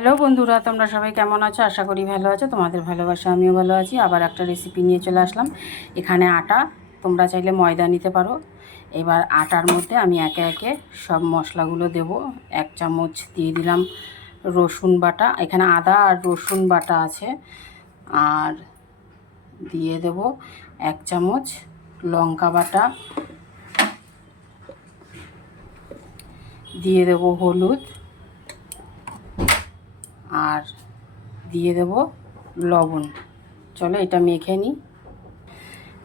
Hello বন্ধুরা, তোমরা সবাই কেমন আছো? আশা করি ভালো আছো। তোমাদের ভালোবাসা আমিও ভালো আছি। আবার একটা রেসিপি নিয়ে চলে আসলাম। এখানে আটা, তোমরা চাইলে ময়দা নিতে পারো। এবার আটার মধ্যে আমি একে একে সব মশলাগুলো দেব। 1 চামচ দিয়ে দিলাম রসুন বাটা, এখানে আদা আর রসুন বাটা আছে। আর দিয়ে দেব 1 চামচ লঙ্কা বাটা, দিয়ে দেব হলুদ, আর দিয়ে দেব লবণ। চলো এটা মেখে নিই।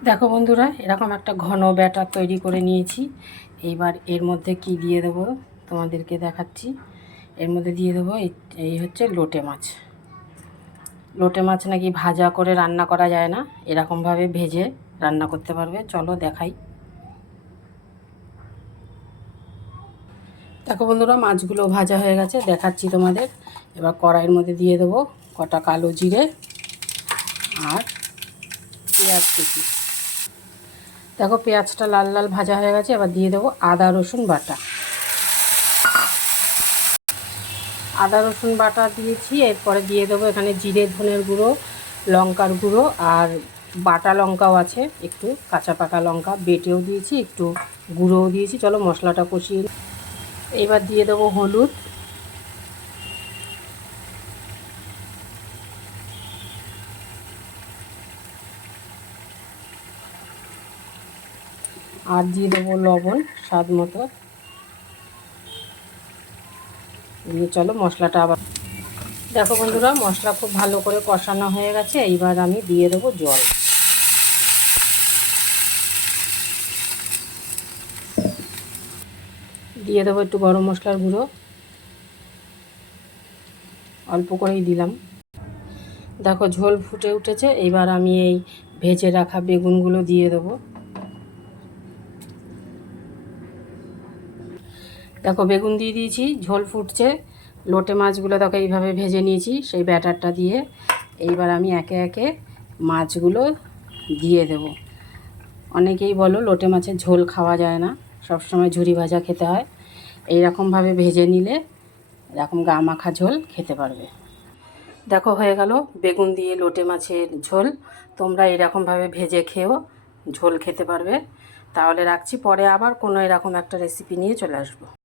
দেখো বন্ধুরা, এরকম একটা ঘন ব্যাটার তৈরি করে নিয়েছি। এইবার এর মধ্যে কি দিয়ে দেব তোমাদেরকে দেখাচ্ছি। এর মধ্যে দিয়ে দেবো এই হচ্ছে লোটে মাছ। লোটে মাছ নাকি ভাজা করে রান্না করা যায় না, এরকমভাবে ভেজে রান্না করতে পারবে। চলো দেখাই। দেখো বন্ধুরা, মাছগুলো ভাজা হয়ে গেছে, দেখাচ্ছি তোমাদের। এবার কড়াইয়ের মধ্যে দিয়ে দেবো কটা কালো জিরে আর পেঁয়াজ কুচি। দেখো পেঁয়াজটা লাল লাল ভাজা হয়ে গেছে। এবার দিয়ে দেবো আদা রসুন বাটা। আদা রসুন বাটা দিয়েছি। এরপরে দিয়ে দেবো এখানে জিরে ধনের গুঁড়ো, লঙ্কার গুঁড়ো, আর বাটা লঙ্কাও আছে একটু, কাঁচা পাকা লঙ্কা বেটেও দিয়েছি, একটু গুঁড়োও দিয়েছি। চলো মশলাটা কষিয়ে নিই। এবার দিয়ে দেবো হলুদ, আর দিয়ে দেবো লবণ স্বাদ মতো। দিয়ে চলো মশলাটা আবার। দেখো বন্ধুরা, মশলা খুব ভালো করে কষানো হয়ে গেছে। এইবার আমি দিয়ে দেবো জল। দিয়ে দেবো একটু গরম মশলার গুঁড়ো, অল্প করেই দিলাম। দেখো ঝোল ফুটে উঠেছে। এইবার আমি এই ভেজে রাখা বেগুনগুলো দিয়ে দেবো। দেখো বেগুন দিয়ে দিয়েছি, ঝোল ফুটছে। লোটে মাছগুলো দেখো এইভাবে ভেজে নিয়েছি সেই ব্যাটারটা দিয়ে। এইবার আমি একে একে মাছগুলো দিয়ে দেব। অনেকেই বলো লোটে মাছের ঝোল খাওয়া যায় না, সবসময় ঝুরি ভাজা খেতে হয়। এইরকমভাবে ভেজে নিলে এরকম গা মাখা ঝোল খেতে পারবে। দেখো হয়ে গেল বেগুন দিয়ে লোটে মাছের ঝোল। তোমরা এরকমভাবে ভেজে খেয়েও ঝোল খেতে পারবে। তাহলে রাখছি, পরে আবার কোনো এরকম একটা রেসিপি নিয়ে চলে আসবো।